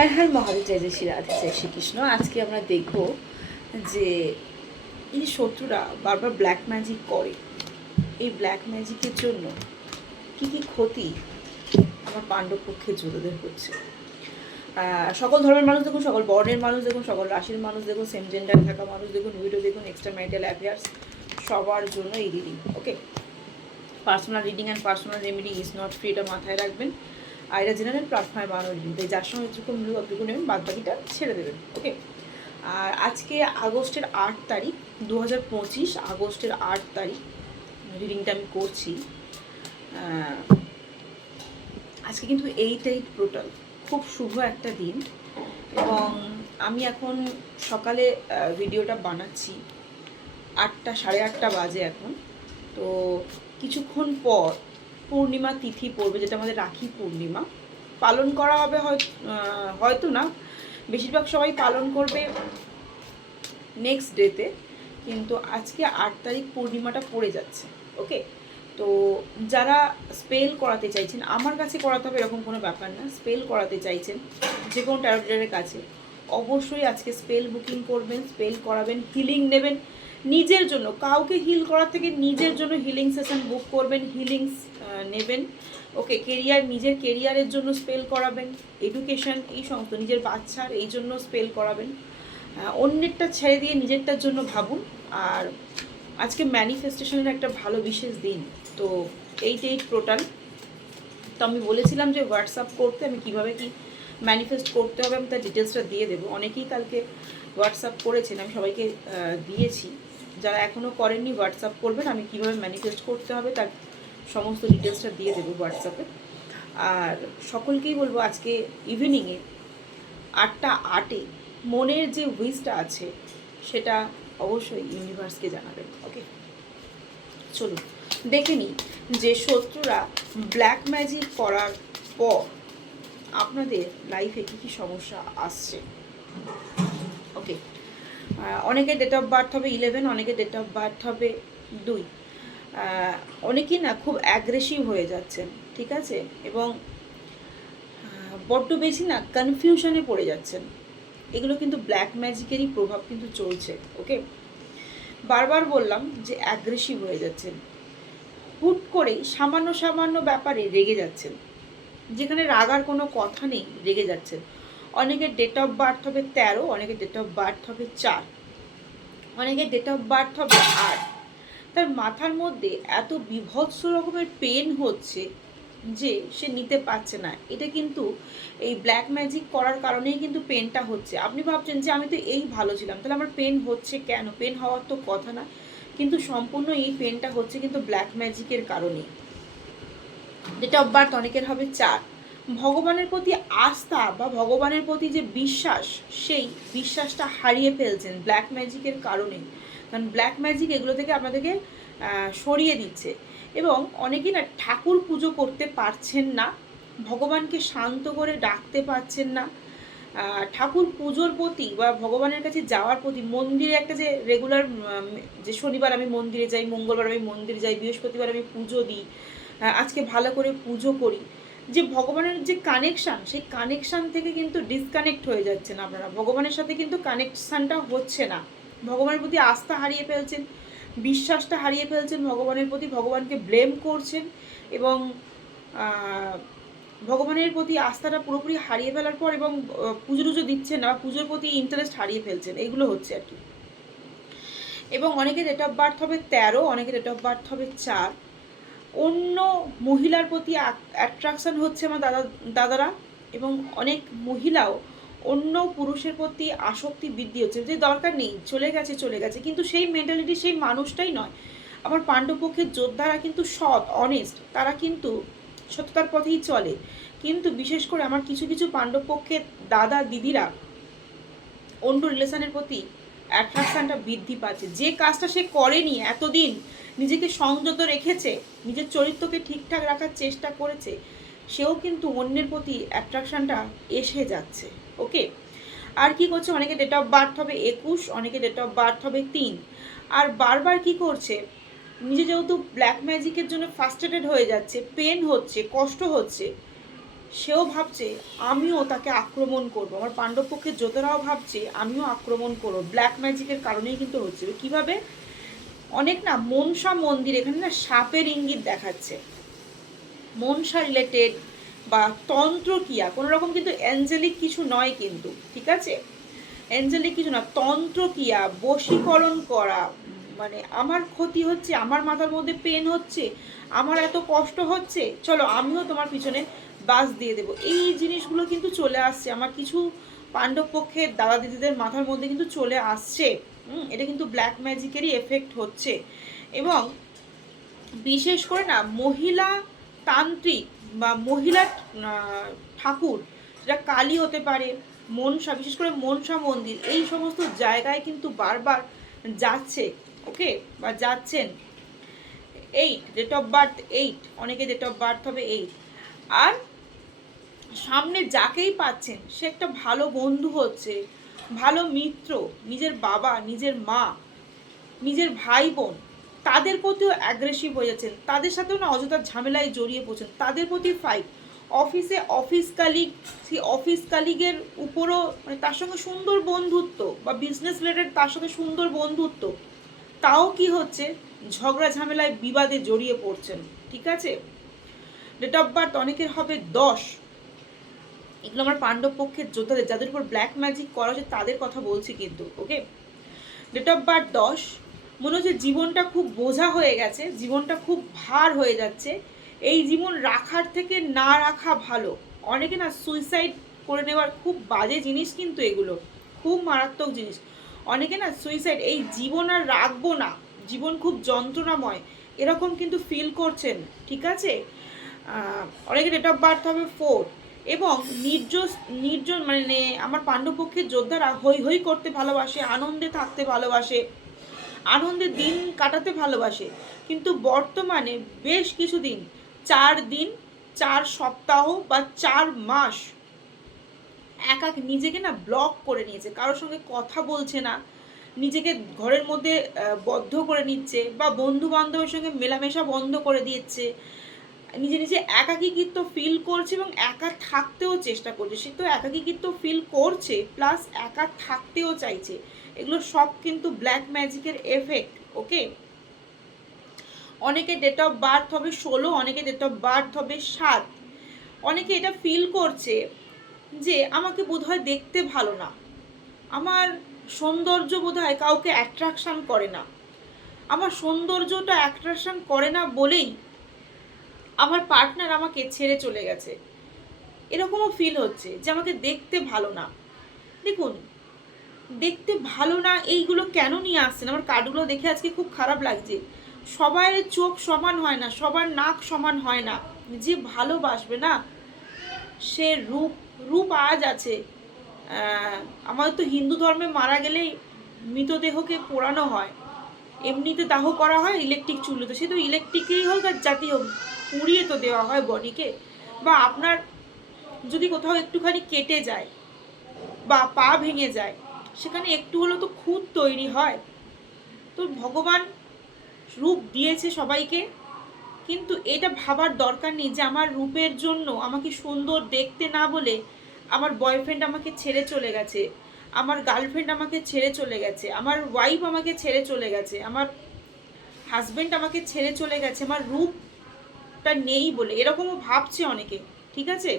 হর হর মহাদেব, জয় জয় শ্রী রাধে, জয় শ্রীকৃষ্ণ। আজকে আমরা দেখব যে এই শত্রুরা বারবার ব্ল্যাক ম্যাজিক করে, এই ব্ল্যাক ম্যাজিকের জন্য কি কি ক্ষতি আমার পাণ্ডব পক্ষের যোদ্ধাদের হচ্ছে। সকল ধর্মের মানুষ দেখুন, সকল বর্ণের মানুষ দেখুন, সকল রাশির মানুষ দেখুন, সেম জেন্ডারে থাকা মানুষ দেখুন, ভিডিও দেখুন, এক্সট্রা ম্যারিটাল অ্যাফেয়ার্স সবার জন্য এই reading. Okay, personal reading and personal remedy is not free, এটা মাথায় রাখবেন। আর এটা জেনারেল প্ল্যাটফর্মে বানানো রিডিং, তাই যার সঙ্গে যেরকম মিলবে অতটুকু নেবেন, বাদ বাকিটা ছেড়ে দেবেন। ওকে, আর আজকে আগস্টের 8 তারিখ 2025, আগস্টের 8 তারিখ রিডিংটা আমি করছি। আজকে কিন্তু 8/8 টোটাল, খুব শুভ একটা দিন। এবং আমি এখন সকালে ভিডিওটা বানাচ্ছি, 8টা 8:30 বাজে এখন। তো কিছুক্ষণ পর পূর্ণিমা তিথি পড়বে, যেটা আমাদের রাখি পূর্ণিমা পালন করা হবে। হয়তো না, বেশিরভাগ সবাই পালন করবে নেক্সট ডেতে, কিন্তু আজকে 8 তারিখ পূর্ণিমাটা পড়ে যাচ্ছে। ওকে, তো যারা স্পেল করাতে চাইছেন, আমার কাছে করাতে হবে এরকম কোনো ব্যাপার না, স্পেল করাতে চাইছেন যে কোনো ট্যারো রিডারের কাছে, অবশ্যই আজকে স্পেল বুকিং করবেন, স্পেল করাবেন, হিলিং নেবেন নিজের জন্য। কাউকে হিল করার থেকে নিজের জন্য হিলিং সেশন বুক করবেন, হিলিংস নেবেন। ওকে, নিজের কেরিয়ারের জন্য স্পেল করাবেন, এডুকেশন, এই সমস্ত নিজের বাচ্চার এই জন্য স্পেল করাবেন। অন্যেরটা ছেড়ে দিয়ে নিজেরটার জন্য ভাবুন। আর আজকে ম্যানিফেস্টেশনের একটা ভালো বিশেষ দিন। তো 8/8 টোটাল। তো আমি বলেছিলাম যে হোয়াটসঅ্যাপ করতে, আমি কিভাবে কি ম্যানিফেস্ট করতে হবে আমি তার ডিটেলসটা দিয়ে দেবো। অনেকেই কালকে হোয়াটসঅ্যাপ করেছেন, আমি সবাইকে দিয়েছি। যারা এখনও করেননি হোয়াটসঅ্যাপ করবেন, আমি কিভাবে ম্যানিফেস্ট করতে হবে তার সমস্ত ডিটেলসটা দিয়ে দেবো হোয়াটসঅ্যাপে। আর সকলকেই বলবো আজকে ইভিনিংয়ে 8টা 8-এ মনের যে উইশটা আছে সেটা অবশ্যই ইউনিভার্সকে জানাবেন। ওকে, চলুন দেখে নিই যে শত্রুরা ব্ল্যাক ম্যাজিক করার পর আপনাদের লাইফে কী কী সমস্যা আসছে। ওকে, অনেকের ডেট অফ বার্থ হবে 11, অনেকের ডেট অফ বার্থ হবে 2। অনেকেই না খুব অ্যাগ্রেসিভ হয়ে যাচ্ছেন, ঠিক আছে, এবং বড্ড বেশি না কনফিউশনে পড়ে যাচ্ছেন। এগুলো কিন্তু ব্ল্যাক ম্যাজিকেরই প্রভাব কিন্তু চলছে। ওকে, বারবার বললাম যে অ্যাগ্রেসিভ হয়ে যাচ্ছেন, হুট করেই সামান্য সামান্য ব্যাপারে রেগে যাচ্ছেন, যেখানে রাগার কোনো কথা নেই রেগে যাচ্ছেন। অনেকের ডেট অফ বার্থ হবে 13, অনেকের ডেট অফ বার্থ হবে 4, অনেকের ডেট অফ বার্থ হবে 8। তার মাথার মধ্যে এত বিভৎস রকমের পেন হচ্ছে যে সে নিতে পারছে না। এটা কিন্তু এই ব্ল্যাক ম্যাজিক করার কারণেই কিন্তু পেনটা হচ্ছে। আপনি ভাবছেন যে আমি তো এই ভালো ছিলাম, তাহলে আমার পেন হচ্ছে কেন? পেন হওয়ার তো কথা না, কিন্তু সম্পূর্ণ এই পেনটা হচ্ছে কিন্তু ব্ল্যাক ম্যাজিকের কারণেই। ডেট অফ বার্থ অনেকের হবে 4। ভগবানের প্রতি আস্থা বা ভগবানের প্রতি যে বিশ্বাস, সেই বিশ্বাসটা হারিয়ে ফেলছেন ব্ল্যাক ম্যাজিকের কারণে। কারণ ব্ল্যাক ম্যাজিক এগুলো থেকে আপনাদেরকে সরিয়ে দিচ্ছে। এবং অনেকেই না ঠাকুর পুজো করতে পারছেন না, ভগবানকে শান্ত করে ডাকতে পারছেন না। ঠাকুর পুজোর প্রতি বা ভগবানের কাছে যাওয়ার প্রতি, মন্দিরে একটা যে রেগুলার, যে শনিবার আমি মন্দিরে যাই, মঙ্গলবার আমি মন্দিরে যাই, বৃহস্পতিবার আমি পুজো দিই, আজকে ভালো করে পুজো করি, যে ভগবানের যে কানেকশান, সেই কানেকশান থেকে কিন্তু ডিসকানেক্ট হয়ে যাচ্ছেন আপনারা। ভগবানের সাথে কিন্তু কানেকশানটা হচ্ছে না, ভগবানের প্রতি আস্থা হারিয়ে ফেলছেন, বিশ্বাসটা হারিয়ে ফেলছেন ভগবানের প্রতি, ভগবানকে ব্লেম করছেন। এবং ভগবানের প্রতি আস্থাটা পুরোপুরি হারিয়ে ফেলার পর এবং পুজো টুজো দিচ্ছেন না, পুজোর প্রতি ইন্টারেস্ট হারিয়ে ফেলছেন, এইগুলো হচ্ছে আর কি। এবং অনেকের ডেট অফ বার্থ হবে 13, অনেকের ডেট অফ বার্থ হবে 4। অন্য মহিলার প্রতি অ্যাট্রাকশান হচ্ছে আমার দাদারা, এবং অনেক মহিলাও অন্য পুরুষের প্রতি আসক্তি বৃদ্ধি হচ্ছে, যে দরকার নেই, চলে গেছে, কিন্তু সেই মেন্টালিটি সেই মানুষটাই নয়। আমার পাণ্ডবপক্ষের যোদ্ধারা কিন্তু সৎ, অনেস্ট, তারা কিন্তু সততার পথেই চলে। কিন্তু বিশেষ করে আমার কিছু কিছু পাণ্ডবপক্ষের দাদা দিদিরা অন্য রিলেশনের প্রতি অ্যাট্রাকশানটা বৃদ্ধি পাচ্ছে। যে কাজটা সে করেনি এতদিন, নিজেকে সংযত রেখেছে, নিজের চরিত্রকে ঠিকঠাক রাখার চেষ্টা করেছে, সেও কিন্তু অন্যের প্রতি অ্যাট্রাকশানটা এসে যাচ্ছে। ওকে, আর কি করছে, অনেকে ডেট অফ বার্থ হবে 21, অনেকে ডেট অফ বার্থ হবে 3। আর বারবার কি করছে, নিজে যেহেতু ব্ল্যাক ম্যাজিকের জন্য ফার্স্ট্রেটেড হয়ে যাচ্ছে, পেন হচ্ছে, কষ্ট হচ্ছে, সেও ভাবছে আমিও তাকে আক্রমণ করব, আমার পাণ্ডব পক্ষের যোদ্ধারাও ভাবছে আমিও আক্রমণ করব। ব্ল্যাক ম্যাজিকের কারণেই কিন্তু হচ্ছে। কিভাবে? অনেক না মনসা মন্দির, এখানে না সাপের ইঙ্গিত দেখাচ্ছে, মনসা রিলেটেড বা তন্ত্রক্রিয়া, কোনো রকম কিন্তু অ্যাঞ্জেলিক কিছু নয় কিন্তু, ঠিক আছে? অ্যাঞ্জেলিক কিছু না, তন্ত্রক্রিয়া, বশীকরণ করা। মানে আমার ক্ষতি হচ্ছে, আমার মাথার মধ্যে পেন হচ্ছে, আমার এত কষ্ট হচ্ছে, চলো আমিও তোমার পিছনে বাস দিয়ে দেবো, এই জিনিসগুলো কিন্তু চলে আসছে আমার কিছু পাণ্ডব পক্ষের দাদা দিদিদের মাথার মধ্যে কিন্তু চলে আসছে। এটা কিন্তু ব্ল্যাক ম্যাজিকেরই এফেক্ট হচ্ছে। এবং বিশেষ করে না মহিলা তান্ত্রিক বা মহিলা ঠাকুর, যেটা কালী হতে পারে, মনসা, বিশেষ করে মনসা মন্দির, এই সমস্ত জায়গায় কিন্তু বারবার যাচ্ছে, ওকে, বা যাচ্ছেন। 8 ডেট অফ বার্থ 8, অনেকে ডেট অফ বার্থ হবে 8। আর সামনে যাকেই পাচ্ছেন সে একটা ভালো বন্ধু হচ্ছে, ভালো মিত্র, নিজের বাবা, নিজের মা, নিজের ভাই বোন, তাদের প্রতিও অ্যাগ্রেসিভ হয়ে যাচ্ছেন, তাদের সাথেও না অযথা ঝামেলায় জড়িয়ে পড়ছেন, তাদের প্রতি ফাইট। অফিসে অফিস কালিগ, সেই অফিস কালিগের উপরও মানে তার সঙ্গে সুন্দর বন্ধুত্ব, বা বিজনেস রিলেটেড তার সাথে সুন্দর বন্ধুত্ব, তাও কি হচ্ছে, ঝগড়া ঝামেলায় বিবাদে জড়িয়ে পড়ছেন, ঠিক আছে? ডেট অফ বার্থ অনেকের হবে 10। এগুলো আমার পাণ্ডব পক্ষের যোদ্ধাদের, যাদের উপর ব্ল্যাক ম্যাজিক করা হচ্ছে তাদের কথা বলছি কিন্তু, ওকে? Date of birth 10। মনে হচ্ছে জীবনটা খুব বোঝা হয়ে গেছে, জীবনটা খুব ভার হয়ে যাচ্ছে, এই জীবন রাখার থেকে না রাখা ভালো। অনেকে না সুইসাইড করে নেওয়ার, খুব বাজে জিনিস কিন্তু এগুলো, খুব মারাত্মক জিনিস। অনেকে না সুইসাইড, এই জীবন আর রাখবো না, জীবন খুব যন্ত্রণাময়, এরকম কিন্তু ফিল করছেন, ঠিক আছে? অনেকে ডেট অফ বার্থ হবে 4। এবং নির্জন মানে আমার পাণ্ডবপক্ষের যোদ্ধারা হৈ হৈ করতে ভালোবাসে, আনন্দে থাকতে ভালোবাসে, আনন্দে দিন কাটাতে ভালোবাসে, কিন্তু বর্তমানে বেশ কিছুদিন, 4 দিন, 4 সপ্তাহ বা 4 মাস একা নিজেকে না ব্লক করে নিয়েছে, কারোর সঙ্গে কথা বলছে না, নিজেকে ঘরের মধ্যে বদ্ধ করে নিচ্ছে, বা বন্ধু বান্ধবের সঙ্গে মেলামেশা বন্ধ করে দিচ্ছে, নিজে নিজে একাকিত্ব ফিল করছে এবং একা থাকতেও চেষ্টা করছে। সে তো একাকিত্ব ফিল করছে প্লাস একা থাকতেও চাইছে। এগুলো সব কিন্তু ব্ল্যাক ম্যাজিকের এফেক্ট, ওকে? অনেকে ডেট অফ বার্থ হবে 16, অনেকে ডেট অফ বার্থ হবে 7। অনেকে এটা ফিল করছে যে আমাকে বোধহয় দেখতে ভালো না, আমার সৌন্দর্য বোধহয় কাউকে অ্যাট্রাকশান করে না, আমার সৌন্দর্যটা অ্যাট্রাকশান করে না বলেই আমার পার্টনার আমাকে ছেড়ে চলে গেছে, এরকমও ফিল হচ্ছে যে আমাকে দেখতে ভালো না। দেখুন, দেখতে ভালো না এইগুলো কেন নিয়ে আসছেন? আমার কার্ডগুলো দেখে আজকে খুব খারাপ লাগছে। সবার চোখ সমান হয় না, সবার নাক সমান হয় না। যে ভালোবাসবে না, সে রূপ, রূপ আজ আছে। আমাদের তো হিন্দু ধর্মে মারা গেলেই মৃতদেহকে পোড়ানো হয়, এমনিতে দাহ করা হয় ইলেকট্রিক চুল্লিতে, সে তো ইলেকট্রিকেই হোক আর জাতি হোক, পুড়িয়ে তো দেওয়া হয় বডিকে। বা আপনার যদি কোথাও একটুখানি কেটে যায় বা পা ভেঙে যায়, সেখানে একটু হলেও তো খুঁত তৈরি হয়। তো ভগবান রূপ দিয়েছে সবাইকে, কিন্তু এটা ভাবার দরকার নেই যে আমার রূপের জন্য, আমাকে সুন্দর দেখতে না বলে আমার বয়ফ্রেন্ড আমাকে ছেড়ে চলে গেছে, আমার গার্লফ্রেন্ড আমাকে ছেড়ে চলে গেছে, আমার ওয়াইফ আমাকে ছেড়ে চলে গেছে, আমার হাজব্যান্ড আমাকে ছেড়ে চলে গেছে আমার রূপটা নেই বলে, এরকমও ভাবছে অনেকে, ঠিক আছে?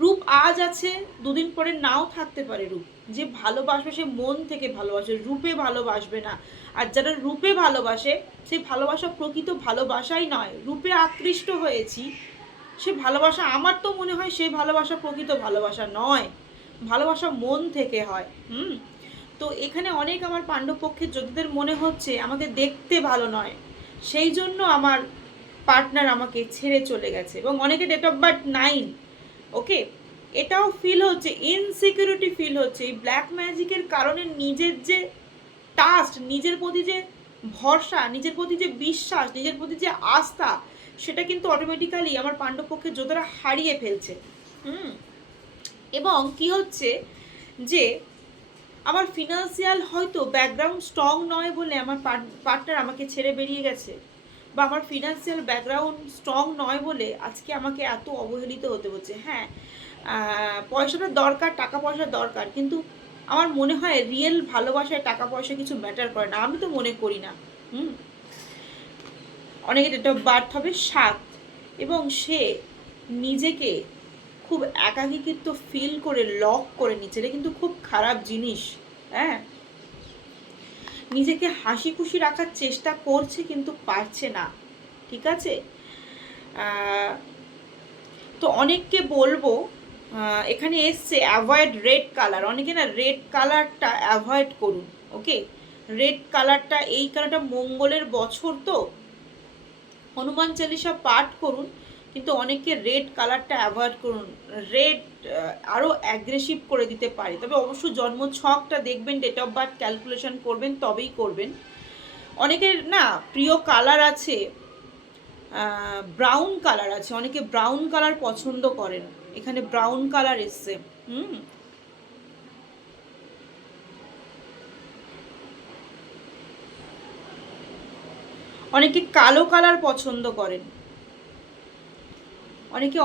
রূপ আজ আছে, দুদিন পরে নাও থাকতে পারে রূপ। যে ভালোবাসবে সে মন থেকে ভালোবাসে, রূপে ভালোবাসবে না। আর যারা রূপে ভালোবাসে, সেই ভালোবাসা প্রকৃত ভালোবাসাই নয়, রূপে আকৃষ্ট হয়েছি, সে ভালোবাসা, আমার তো মনে হয় সেই ভালোবাসা প্রকৃত ভালোবাসা নয়, ভালোবাসা মন থেকে হয়। তো এখানে অনেক আমার পাণ্ডবপক্ষের যোদ্ধাদের মনে হচ্ছে আমাকে দেখতে ভালো নয়, সেই জন্য আমার পার্টনার আমাকে ছেড়ে চলে গেছে। এবং অনেকে ডেট অফ বার্থ 9, ওকে? এটাও ফিল হচ্ছে, ইনসিকিউরিটি ফিল হচ্ছে এই ব্ল্যাক ম্যাজিকের কারণে। নিজের যে ট্রাস্ট, নিজের প্রতি যে ভরসা, নিজের প্রতি যে বিশ্বাস, নিজের প্রতি যে আস্থা, সেটা কিন্তু অটোমেটিক্যালি আমার পাণ্ডবপক্ষের যোদ্ধারা হারিয়ে ফেলছে। এবং কি হচ্ছে যে আমার ফিনান্সিয়াল হয়তো ব্যাকগ্রাউন্ড স্ট্রং নয় বলে আমার পার্টনার আমাকে ছেড়ে বেরিয়ে গেছে, বা আমার ফিনান্সিয়াল ব্যাকগ্রাউন্ড স্ট্রং নয় বলে আজকে আমাকে এত অবহেলিত হতে হচ্ছে। হ্যাঁ, পয়সাটা দরকার, টাকা পয়সার দরকার, কিন্তু আমার মনে হয় রিয়েল ভালোবাসায় টাকা পয়সা কিছু ম্যাটার করে না, আমি তো মনে করি না। অনেকের ডেট অফ বার্থ হবে 7, এবং সে নিজেকে খুব একাকিত্ব ফিল করে লক করে নিচ্ছে। এটা কিন্তু খুব খারাপ জিনিস। হ্যাঁ, নিজেকে হাসি খুশি রাখার চেষ্টা করছে কিন্তু পারছে না, ঠিক আছে? তো অনেককে বলবো, এখানে এসছে অ্যাভয়েড রেড কালার, অনেকে না রেড কালারটা অ্যাভয়েড করুন। ওকে, রেড কালারটা, এই কালারটা মঙ্গলের বছর তো, হনুমান চালিসা পাঠ করুন, কিন্তু অনেকে রেড কালারটা অ্যাভয়েড করুন। রেড আরও অ্যাগ্রেসিভ করে দিতে পারে, তবে অবশ্যই জন্ম ছকটা দেখবেন, ডেট অফ বার্থ ক্যালকুলেশন করবেন, তবেই করবেন। অনেকের না প্রিয় কালার আছে, ব্রাউন কালার আছে, অনেকে ব্রাউন কালার পছন্দ করেন, এখানে ব্রাউন কালার এসছে। অনেকে কালো কালার পছন্দ করেন, অনেকে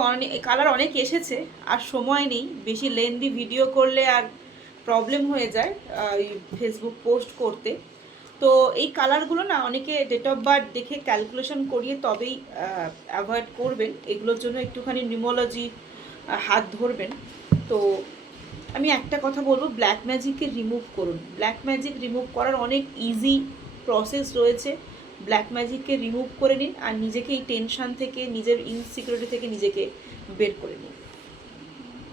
কালার অনেক এসেছে, আর সময় নেই, বেশি লেন্দি ভিডিও করলে আর প্রবলেম হয়ে যায় ফেসবুক পোস্ট করতে। তো এই কালারগুলো না অনেকে ডেট অফ বার্থ দেখে ক্যালকুলেশন করিয়ে তবেই অ্যাভয়েড করবেন, এগুলোর জন্য একটুখানি নিউমোলজি হাত ধরবেন। তো আমি একটা কথা বলবো, ব্ল্যাক ম্যাজিককে রিমুভ করুন। ব্ল্যাক ম্যাজিক রিমুভ করার অনেক ইজি প্রসেস রয়েছে, ব্ল্যাক ম্যাজিককে রিমুভ করে নিন, আর নিজেকে এই টেনশান থেকে, নিজের ইনসিকিউরিটি থেকে নিজেকে বের করে নিন।